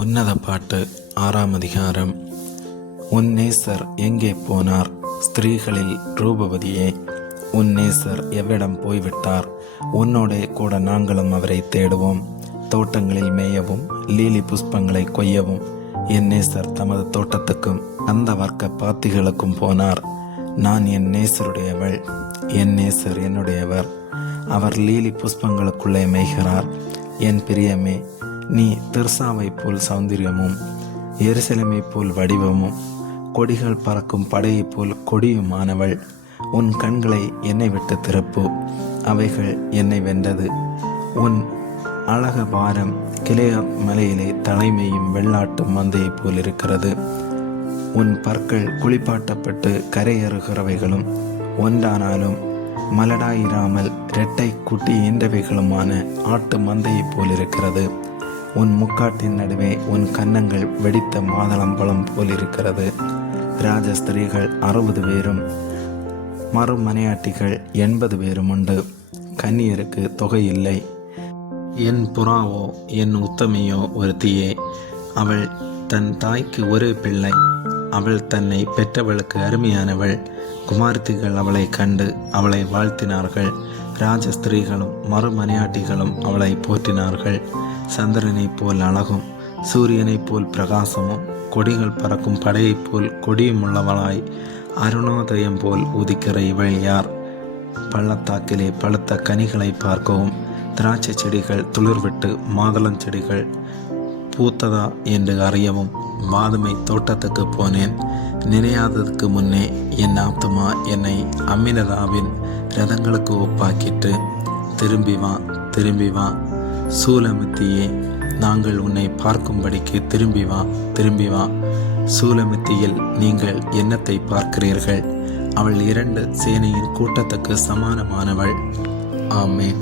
உன்னத பாட்டு 6ஆம் அதிகாரம். உன் நேசர் எங்கே போனார்? ஸ்திரீகளில் ரூபவதியே, உன் நேசர் எவ்விடம் போய்விட்டார்? உன்னோடே கூட நாங்களும் அவரை தேடுவோம். தோட்டங்களில் மேயவும் லீலி புஷ்பங்களை கொய்யவும் என் நேசர் தமது தோட்டத்துக்கும் அந்த வர்க்க பாத்திகளுக்கும் போனார். நான் என் நேசருடையவள், என் நேசர் என்னுடையவர். அவர் லீலி புஷ்பங்களுக்குள்ளே மேய்கிறார். என் பிரியமே, நீ திர்சாவை போல் சௌந்தரியமும் எருசலேமை போல் வடிவமும் கொடிகள் பறக்கும் படையைப் போல் கொடியுமானவள். உன் கண்களை என்னை விட்டு திறப்பு, அவைகள் என்னை வென்றது. உன் அழக பாரம் கிளையாத் மலையிலே தலைமையும் வெள்ளாட்டு மந்தையைப் போல் இருக்கிறது. உன் பற்கள் குளிப்பாட்டப்பட்டு கரையேறுகிறவைகளும் ஒன்றானாலும் மலடாயிராமல் இரட்டை குட்டி ஈன்றவைகளுமான ஆட்டு மந்தையைப் போல் இருக்கிறது. உன் முக்காட்டின் நடுவே உன் கன்னங்கள் வெடித்த மாதளம்பழம் போல் இருக்கிறது. ராஜஸ்திரீகள் 60 பேரும் மறுமனையாட்டிகள் 80 பேரும் உண்டு. கன்னியருக்கு தொகை இல்லை. என் புறாவோ என் உத்தமையோ ஒருத்தியே. அவள் தன் தாய்க்கு ஒரு பிள்ளை. அவள் தன்னை பெற்றவளுக்கு அருமையானவள். குமார்த்திகள் அவளை கண்டு அவளை வாழ்த்தினார்கள். ராஜஸ்திரீகளும் மறுமனையாட்டிகளும் அவளை போற்றினார்கள். சந்திரனைப் போல் அழகும் சூரியனைப் போல் பிரகாசமும் கொடிகள் பறக்கும் படையைப் போல் கொடியுமுள்ளவளாய் அருணோதயம் போல் உதிக்கிற இவள் யார்? பள்ளத்தாக்கிலே பழுத்த கனிகளை பார்க்கவும் திராட்சை செடிகள் துளிர்விட்டு மாதுளம் செடிகள் பூத்ததா என்று அறியவும் வாதுமை தோட்டத்துக்கு போனேன். நினையாததுக்கு முன்னே என் ஆத்துமா என்னை அம்மினதாவின் ரதங்களுக்கு ஒப்பாக்கிட்டு, திரும்பி வா, திரும்பி வா சூலமித்தியே, நாங்கள் உன்னை பார்க்கும்படிக்கு திரும்பி வா, திரும்பி வா. சூலமித்தியில் நீங்கள் என்னத்தை பார்க்கிறீர்கள்? அவள் 2 சேனையின் கூட்டத்துக்கு சமானமானவள். ஆமென்.